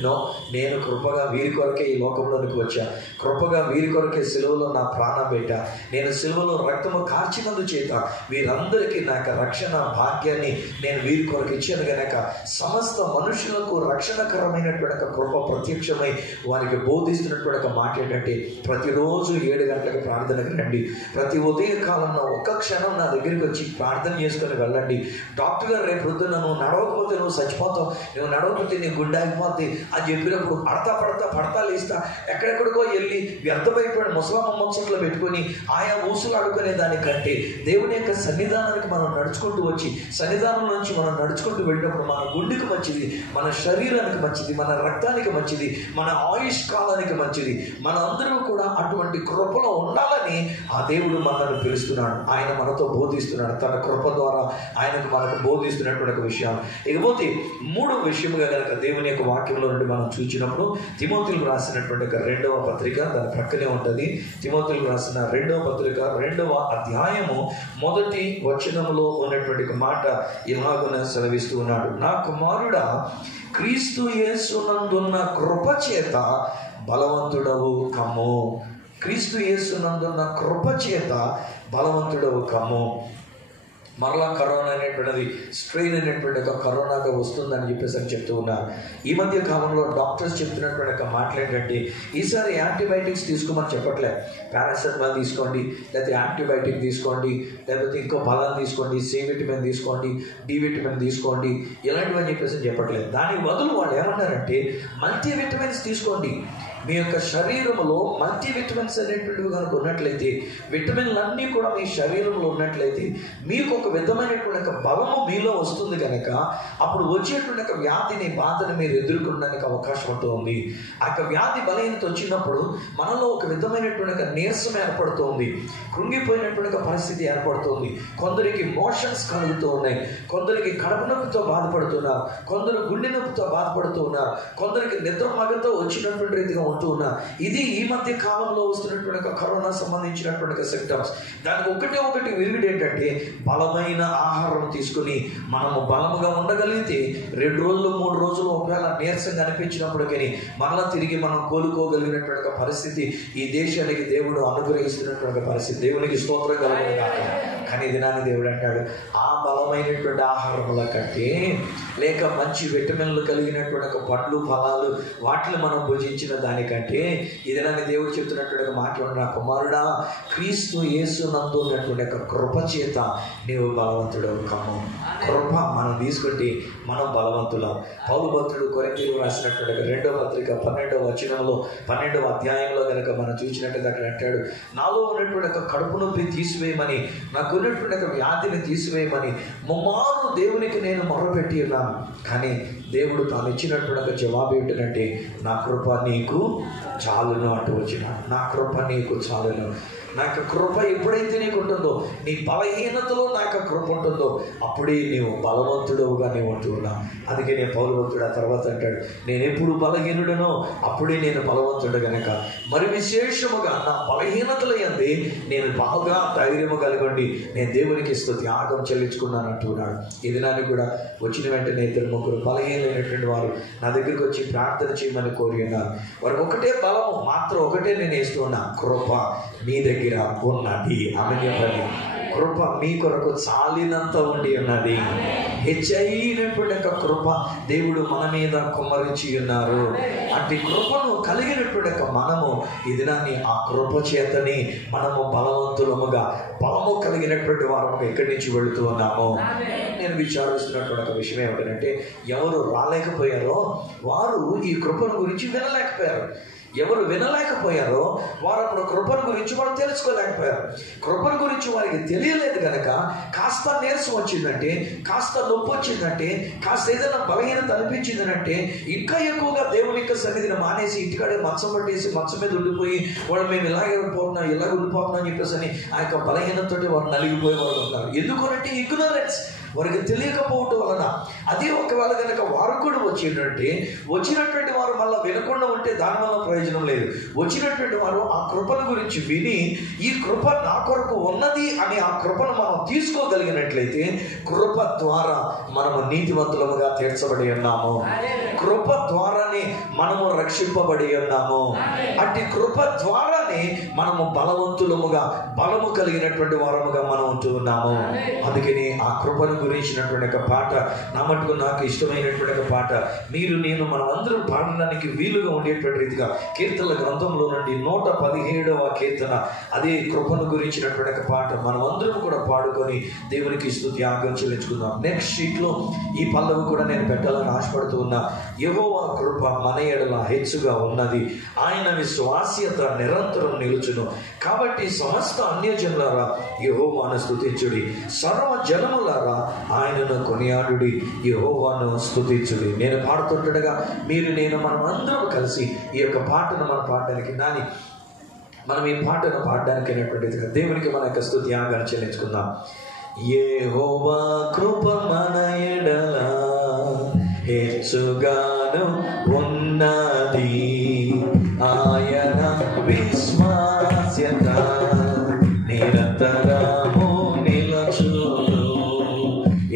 నేను కృపగా వీరి కొరకే ఈ లోకంలోనికి వచ్చా, కృపగా వీరి కొరకే సిలువలో నా ప్రాణం పెట్టా, నేను సిలువలో రక్తము కార్చినందు చేత వీరందరికీ నాకు రక్షణ భాగ్యాన్ని నేను వీరి కొరకు ఇచ్చాను గనక సమస్త మనుషులకు రక్షణకరమైనటువంటి కృప ప్రత్యక్షమై వారికి బోధిస్తున్నటువంటి మాట ఏంటంటే, ప్రతిరోజు 7 గంటలకు ప్రార్థనకు రండి, ప్రతి ఉదయ కాలంలో ఒక్క క్షణం నా దగ్గరికి వచ్చి ప్రార్థన చేసుకొని వెళ్ళండి. డాక్టర్ గారు రేపు పొద్దున్న నువ్వు నడవకపోతే నువ్వు చచ్చిపోతావు, నువ్వు నడవకపోతే నీ గుండె ఆగిపోతే అని చెప్పినప్పుడు పడతా లేస్తా ఎక్కడెక్కడికో వెళ్ళి వ్యర్థమైపోయిన ముసలమ్మ ముచ్చట్లు పెట్టుకొని ఆయా ఊసులు ఆడుకునే దానికంటే దేవుని యొక్క సన్నిధానానికి మనం నడుచుకుంటూ వచ్చి సన్నిధానం నుంచి మనం నడుచుకుంటూ వెళ్ళినప్పుడు మన గుండెకి మంచిది, మన శరీరానికి మంచిది, మన రక్తానికి మంచిది, మన ఆయుష్ కాలానికి మంచిది. మన అందరూ కూడా అటువంటి కృపలో ఉండాలని ఆ దేవుడు మనల్ని పిలుస్తున్నాడు. ఆయన మనతో బోధిస్తున్నాడు, తన కృప ద్వారా ఆయనకు మనకు బోధిస్తున్నటువంటి విషయాలు. ఇకపోతే 3వ విషయముగా కనుక దేవుని యొక్క వాక్యంలో నుండి మనం చూసినప్పుడు, తిమోతిలకు రాసినటువంటి 2వ పత్రిక, దాని ప్రక్కనే ఉంటుంది. తిమోతిలకు రాసిన 2వ పత్రిక 2వ అధ్యాయము 1వ వచనములో ఉన్నటువంటి మాట ఇలాగున సెలవిస్తూ ఉన్నాడు. నా కుమారుడా, క్రీస్తు యేసునందున్న కృప చేత బలవంతుడవు కమ్ము. క్రీస్తు యేసునందున్న కృప చేత బలవంతుడవు కమ్ము. మరలా కరోనా అనేటువంటిది స్ట్రెయిన్ అనేటువంటి ఒక కరోనాగా వస్తుందని చెప్పేసి అని చెప్తూ ఉన్నారు. ఈ మధ్య కాలంలో డాక్టర్స్ చెప్తున్నటువంటి ఒక మాటలు ఏంటంటే, ఈసారి యాంటీబయాటిక్స్ తీసుకోమని చెప్పట్లే. పారాసెటమాల్ తీసుకోండి, లేకపోతే యాంటీబయాటిక్ తీసుకోండి, లేకపోతే ఇంకో బలం తీసుకోండి, సి విటమిన్ తీసుకోండి, డి విటమిన్ తీసుకోండి, ఇలాంటివని చెప్పేసి చెప్పట్లేదు. దానికి బదులు వాళ్ళు ఏమన్నారంటే, మల్టీ విటమిన్స్ తీసుకోండి. మీ యొక్క శరీరంలో మల్టీ విటమిన్స్ అనేటువంటివి కనుక ఉన్నట్లయితే, విటమిన్లన్నీ కూడా మీ శరీరంలో ఉన్నట్లయితే మీకు ఒక విధమైనటువంటి బలము మీలో వస్తుంది కనుక అప్పుడు వచ్చేటువంటి వ్యాధిని బాధని మీరు ఎదుర్కొనడానికి అవకాశం ఉంటుంది. ఆ యొక్క వ్యాధి బలహీనత వచ్చినప్పుడు మనలో ఒక విధమైనటువంటి నీరసం ఏర్పడుతుంది, కృంగిపోయినటువంటి పరిస్థితి ఏర్పడుతుంది. కొందరికి మోషన్స్ కలుగుతూ ఉన్నాయి, కొందరికి కడుపు నొప్పితో బాధపడుతున్నారు, కొందరు గుండె నొప్పితో బాధపడుతూ ఉన్నారు, కొందరికి నిద్ర మగతో వచ్చినటువంటి రీతిగా ఉంటూ ఉన్నారు. ఇది ఈ మధ్య కాలంలో వస్తున్నటువంటి కరోనా సంబంధించినటువంటి సిమ్టమ్స్. దానికి ఒకటి విరుగుడు ఏంటంటే, బలమైన ఆహారం తీసుకుని మనము బలముగా ఉండగలిగితే 2 రోజులు 3 రోజులు ఒకవేళ నీరసంగా అనిపించినప్పుడు కానీ మరలా తిరిగి మనం కోలుకోగలిగినటువంటి పరిస్థితి ఈ దేశానికి దేవుడు అనుగ్రహిస్తున్నటువంటి పరిస్థితి. దేవునికి స్తోత్రం కలుగును గాక. కానీ దినాన్ని దేవుడు అంటాడు, ఆ బలమైనటువంటి ఆహారముల కంటే లేక మంచి విటమిన్లు కలిగినటువంటి పండ్లు ఫలాలు వాటిని మనం భుజించిన దానికంటే ఈ దినాన్ని దేవుడు చెప్తున్నటువంటి మాట, నా కుమారుడా, క్రీస్తు యేసునందు ఉన్నటువంటి కృప చేత నీవు బలవంతుడవు కమ్ము. కృప మనం తీసుకుంటే మనం బలవంతులం. పౌలు భక్తుడు కొరింథీయులకు రాసినటువంటి 2వ పత్రిక 12వ వచనంలో 12వ అధ్యాయంలో కనుక మనం చూసినట్టుగా అక్కడ అంటాడు, నాలో ఉన్నటువంటి కడుపు నొప్పి తీసివేయమని, నాకు ఉన్నటువంటి వ్యాధిని తీసివేయమని ముమ్మారు దేవునికి నేను మొరపెట్టి ఉన్నాను. కానీ దేవుడు తాను ఇచ్చినటువంటి జవాబు ఏంటంటే, నా కృప నీకు చాలును అంటూ వచ్చిన, నా కృప నీకు చాలును. నాకు కృప ఎప్పుడైతే నీకు ఉంటుందో, నీ బలహీనతలో నాకు కృప ఉంటుందో అప్పుడే నీవు బలవంతుడుగా నీవు ఉంటున్నా. అందుకే నేను పౌలు భక్తుడు ఆ తర్వాత అంటాడు, నేను ఎప్పుడు బలహీనుడనో అప్పుడే నేను బలవంతుడు కనుక మరి విశేషముగా నా బలహీనతల యందే నేను బాగా ధైర్యము కలిగొండి నేను దేవునికి త్యాగం చెల్లించుకున్నాను అంటున్నాడు. ఈ దినానికి కూడా వచ్చిన వెంటనే 2-3 బలహీనమైనటువంటి వారు నా దగ్గరికి వచ్చి ప్రార్థన చేయమని కోరి ఉన్నారు. వారికి ఒకటే బలము మాత్రం, ఒకటే నేను వేస్తున్నా, కృప నీ దగ్గర ఉన్నది. ఆమె చెప్పండి, కృప మీ కొరకు చాలినంత ఉండి ఉన్నది. హెచ్చైనటువంటి కృప దేవుడు మన మీద కుమ్మరించి ఉన్నారు. అట్టి కృపను కలిగినటువంటి మనము ఈ దినాన్ని ఆ కృప చేతని మనము బలవంతులముగా బలము కలిగినటువంటి వారముగా ఎక్కడి నుంచి వెళుతూ ఉన్నాము. నేను విచారిస్తున్నటువంటి ఒక విషయం ఏమిటంటే, ఎవరు రాలేకపోయారో వారు ఈ కృపను గురించి వినలేకపోయారు. ఎవరు వినలేకపోయారో వారు అప్పుడు కృపను గురించి వాళ్ళు తెలుసుకోలేకపోయారు. కృపను గురించి వారికి తెలియలేదు కనుక కాస్త నీరసం వచ్చిందంటే, కాస్త నొప్పి వచ్చిందంటే, కాస్త ఏదైనా బలహీనత అనిపించిందనంటే ఇంకా ఎక్కువగా దేవుని యొక్క సన్నిధిని మానేసి ఇంటికాడే మంచం పట్టేసి మంచం మీద ఉండిపోయి వాళ్ళు మేము ఇలాగే ఉండిపోతున్నాం ఇలాగ ఉండిపోతున్నాం అని చెప్పేసి ఆ యొక్క బలహీనతతో వారు నలిగిపోయే వాళ్ళు ఉన్నారు. ఎందుకంటే ఇగ్నోరెన్స్, వారికి తెలియకపోవటం వలన. అదే ఒకవేళ కనుక వారు కూడా వచ్చినటువంటి వారు మళ్ళీ వినకుండా ఉంటే దానివల్ల ప్రయోజనం లేదు. వచ్చినటువంటి వారు ఆ కృపల గురించి విని ఈ కృప నా కొరకు ఉన్నది అని ఆ కృపను మనం తీసుకోగలిగినట్లయితే కృప ద్వారా మనము నీతివంతులముగా తీర్చబడి ఉన్నాము. కృప ద్వారానే మనము రక్షింపబడి ఉన్నాము. అట్టి కృప ద్వారానే మనము బలవంతులముగా బలము కలిగినటువంటి వారముగా మనం ఉంటూ ఉన్నాము. అందుకని ఆ కృపను గురించినటువంటి ఒక పాట నా మటుకు నాకు ఇష్టమైనటువంటి ఒక పాట మీరు నేను మనం అందరం పాడడానికి వీలుగా ఉండేటువంటి రీతిగా కీర్తనల గ్రంథంలో నుండి 117వ కీర్తన, అదే కృపను గురించినటువంటి ఒక పాట మనం అందరం కూడా పాడుకొని దేవునికి స్తుతి యాగం చెల్లించుకుందాం. నెక్స్ట్ షీట్లో ఈ పల్లవి కూడా నేను పెట్టాలని ఆశపడుతూ ఉన్నా. యెహోవా కృప మన ఎడల హెచ్చుగా ఉన్నది, ఆయన విశ్వాస్యత నిరంతరం నిలుచును. కాబట్టి సమస్త అన్యజనులారా యెహోవాను స్తుతించుడి, సర్వ జనములారా ఆయనను కొనియాడుడి, యెహోవాను స్తుతించుడి. నేను పాడుతుండగా మీరు నేను మనం అందరం కలిసి ఈ యొక్క పాటను మనం పాడడానికి మనం ఈ పాటను పాడడానికి అయినటువంటి దేవునికి మన యొక్క స్తుతి యాగాన్ని చెల్లించుకుందాం. యెహోవా కృప మన ఎడల హెచ్చుగాను ఉన్నది, ఆయన విశ్వాస్యత నిరంతరము నిలుచును.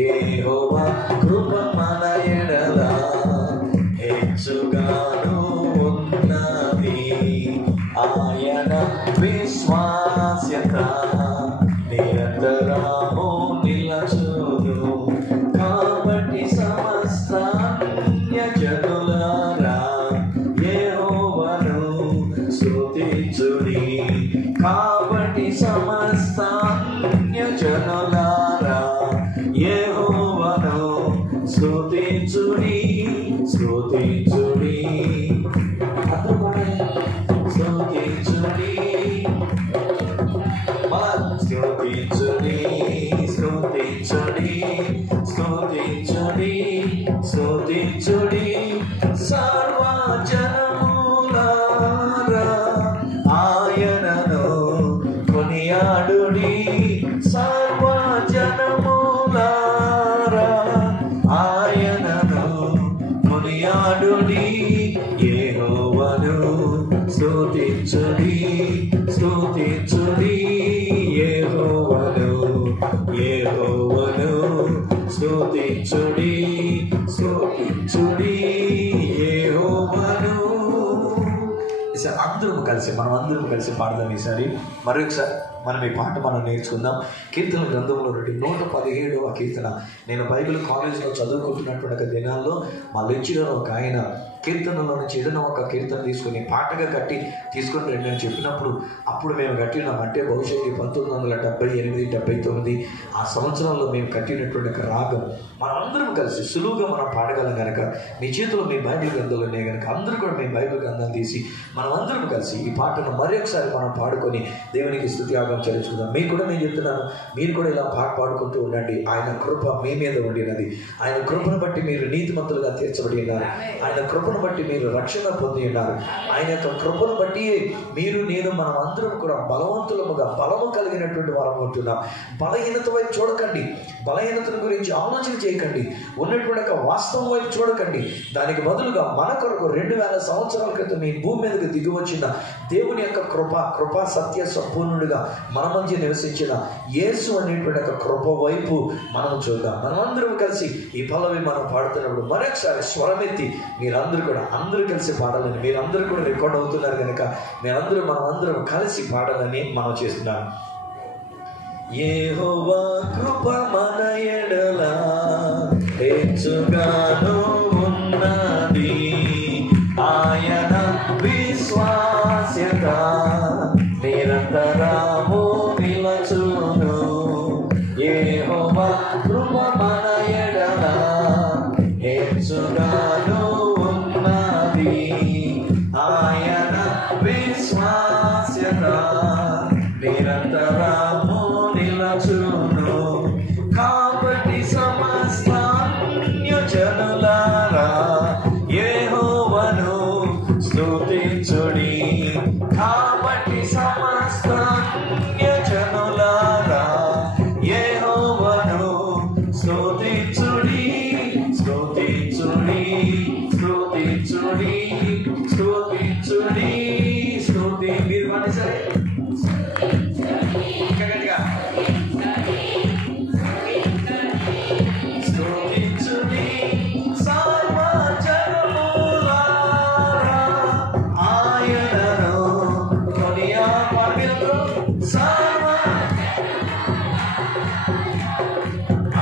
యెహోవా కృప మన ఎడల హెచ్చుగాను ఉన్నది, ఆయన విశ్వాస్యత నిరంతరము నిలుచును. కాబట్టి సమస్త జనులారా యెహోవాను స్తుతించుడి. కాబట్టి సమస్త జనులారా యెహోవాను స్తుతించుడి, స్తుతించుడి, స్తుతించుడి, స్తుతించుడి, స్తుతించుడి, స్తుతించుడి, స్తుతించుడి, సర్వ జనములారా ఆయనను కొనియాడుడి, సర్వ జనములారా ఆయనను కొనియాడుడి, యెహోవాను స్తుతించుడి, స్తుతించుడి, యెహోవాను స్తుతించుడి, స్తుతించుడి, యెహోవాను. ఈసారి మనం అందరం కలిసి పాడదాం. ఈసారి మరొకసారి మనం ఈ పాట మనం నేర్చుకుందాం. కీర్తన గ్రంథంలో 117వ కీర్తన. నేను బైబిల్ కాలేజీలో చదువుకుంటున్నటువంటి దినాల్లో మా లెక్చరర్ ఒక ఆయన కీర్తనలో నుంచి ఏదైనా ఒక కీర్తన తీసుకొని పాటగా కట్టి తీసుకొని రండి అని చెప్పినప్పుడు అప్పుడు మేము కట్టినాం. అంటే బహుశా 1978-79 ఆ సంవత్సరంలో మేము కట్టినటువంటి ఒక రాగం మనందరం కలిసి సులువుగా మనం పాడగలం కనుక మీ చేతిలో మీ బైబిల్ గ్రంథాలు ఉన్నాయి కనుక అందరూ కూడా మీ బైబిల్ గ్రంథాలు తీసి మనం అందరం కలిసి ఈ పాటను మరొకసారి మనం పాడుకొని దేవునికి స్తుతి యాగం చెల్లించుకుందాం. మీకు కూడా నేను చెప్తున్నాను, మీరు కూడా ఇలా పాట పాడుకుంటూ ఉండండి. ఆయన కృప మీ మీద ఉండినది. ఆయన కృపను బట్టి మీరు నీతిమంతులుగా తీర్చబడి ఉన్నారు. ఆయన కృపను బట్టి మీరు రక్షణ పొంది ఉన్నారు. ఆయన యొక్క కృపను బట్టి మీరు నేను మనం అందరం కూడా బలవంతులముగా బలము కలిగినటువంటి వారం ఉంటున్నాం. బలహీనత వైపు చూడకండి, బలహీనతల గురించి ఆలోచన చేయకండి, ఉన్నటువంటి ఒక వాస్తవం వైపు చూడకండి. దానికి బదులుగా మన కొరకు 2000 సంవత్సరాల క్రితం ఈ భూమి మీదకి దిగి వచ్చిన దేవుని యొక్క కృపా సత్య సంపూర్ణుడిగా మన మధ్య నివసించిన యేసు అనేటువంటి ఒక కృప వైపు మనం చూద్దాం. మనం అందరం కలిసి ఈ పల్లవి మనం పాడుతున్నప్పుడు మరొకసారి స్వరమెత్తి మీరందరూ కూడా అందరూ కలిసి పాడాలని, మీరందరూ కూడా రికార్డ్ అవుతున్నారు కనుక మనం అందరం కలిసి పాడాలని మనం చేస్తున్నాం. యెహోవా కృప మన ఎడల హెచ్చుగాను ఉన్నది, ఆయన విశ్వాస్యత నిరంతరము నిలుచును. యెహోవా కృప మన ఎడల హెచ్చుగాను ఉన్నది, ఆయన విశ్వాస్యత నిరంతరము నిలుచును. కాబట్టి సమస్త జనులారా యెహోవాను స్తుతించుడి. కాబట్టి సమస్త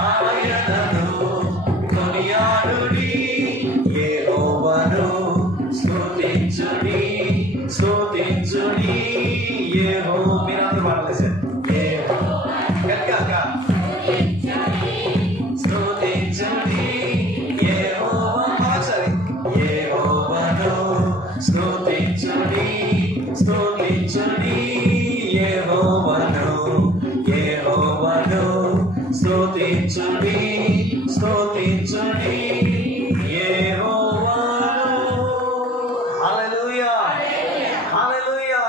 ఆయనను కొనియాడుడి, యెహోవాను స్తుతించుడి, స్తుతించుడి. మీరందరూ పాడలేసారు. స్తుతించుడి యెహోవా, సరే, యెహోవాను స్తుతించుడి, స్తుతించుడి యెహోవాను, యెహోవాను స్తుతించుడి, స్తుతించుడి యెహోవాను. హల్లెలూయా, హల్లెలూయా.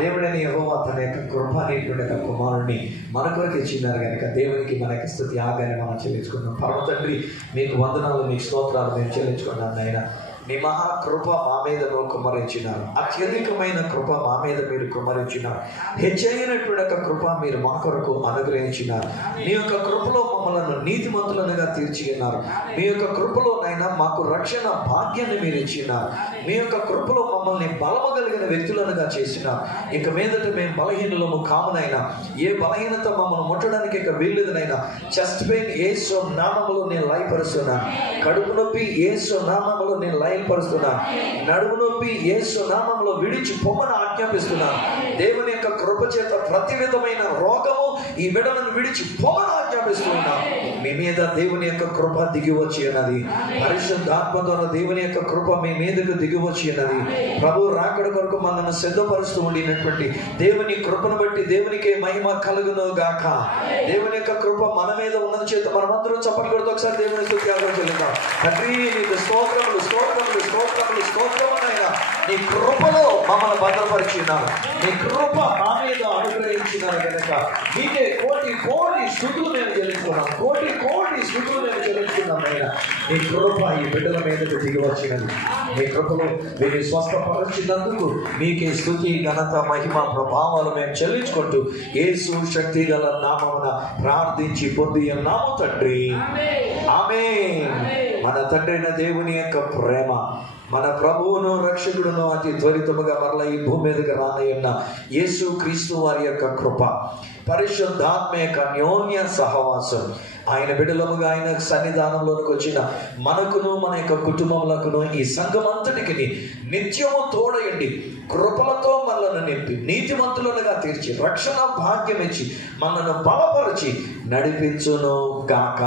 దేవుడైన యెహోవా తన యొక్క కృప అనేటువంటి యొక్క కుమారుడిని మన కొరకు ఇచ్చినారు కనుక దేవునికి మన యొక్క స్తుతి ఆగానే మనం చెల్లించుకున్నాం. పరమ తండ్రి, మీకు వందనాలు, మీకు స్తోత్రాలు మేము చెల్లించుకున్నాం. నాయన, మీ మహాకృప మా మీద నువ్వు కుమ్మరించినారు. అత్యధికమైన కృప మా మీద మీరు కుమ్మరించినారు. హెచ్చైనటువంటి యొక్క కృప మీరు మా కొరకు అనుగ్రహించినారు. మీ యొక్క కృపలో మమ్మల్ని నీతిమంతులనుగా తీర్చిన్నారు. మీ యొక్క కృపలో నైనా మాకు రక్షణ భాగ్యాన్ని మీరు ఇచ్చినారు. మీ యొక్క కృపలో మమ్మల్ని బలము కలిగిన వ్యక్తులనుగా చేసినారు. ఇక మీదట మేము బలహీనలము కామునైనా, ఏ బలహీనత మమ్మల్ని ముట్టడానికి ఇక వీల్లేదనైనా, చెస్ట్ పెయిన్ యేసు నామములో నేను లయపరుస్తున్నాను. కడుపు నొప్పి యేసు నామములో నేను లయపరుస్తున్నాను. నడుము నొప్పి యేసు నామములో విడిచి పొమ్మని ఆజ్ఞాపిస్తున్నాను. దేవుని యొక్క కృప చేత ప్రతి విధమైన రోగము ఈ బిడ్డలను విడిచి పొమ్మని ఆజ్ఞాపిస్తున్నాను. మీ మీద దేవుని యొక్క కృప దిగి వచ్చి ఉన్నది. పరిశుద్ధాత్మ ద్వారా దేవుని యొక్క కృప మీ మీదకు దిగి వచ్చి ఉన్నది. ప్రభు రాకడ కొరకు మనల్ని సిద్ధపరుస్తూ ఉండినటువంటి దేవుని కృపను బట్టి దేవునికి మహిమ కలుగును గాక. దేవుని యొక్క కృప మన మీద ఉన్నది చేత మనమందరం చప్పట్లు కొడుతూ ఒకసారి దేవుని స్తుతిగా చెల్లిద్దాం. తండ్రి, నీకు స్తోత్రములు, స్తోత్రములు, స్తోత్రములు, స్తోత్రములైనా నీ కృపలో మమ్మల్ని భద్రపరిచినారు. నీ కృప మా మీద అనుగ్రహించినారు కనుక మీకే కోటి కోటి స్తుతులు మేము చెల్లించుకున్నాం. కోటి కోటి స్తుతులు మేము చెల్లించుకున్నాం. అయినా నీ కృప ఈ బిడ్డల మీదకు దిగి వచ్చినది. నీ కృపలో మీరు స్వస్థపరిచినందుకు మీకే స్తుతి, ఘనత, మహిమ, ప్రభావాలు మేము చెల్లించుకుంటూ యేసు శక్తి గల నామమున ప్రార్థించి పొంది ఉన్నాము తండ్రి. ఆమేన్. మన తండ్రి అయిన దేవుని యొక్క ప్రేమ, మన ప్రభువును రక్షకుడును అతి త్వరితముగా మరలా ఈ భూమి మీదకి రానయ్యున్న యేసు క్రీస్తు వారి యొక్క కృప, పరిశుద్ధాత్మ యొక్క అన్యోన్య సహవాసం, ఆయన బిడ్డలముగా ఆయన సన్నిధానంలోనికి వచ్చిన మనకును మన యొక్క కుటుంబములకును ఈ సంఘమంతటికి నిత్యము తోడయండి. కృపలతో మనలను నింపి నీతిమంతులుగా తీర్చి రక్షణ భాగ్యం ఇచ్చి మనను బలపరిచి నడిపించును గాక.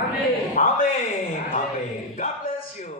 Amen, amen. God bless you.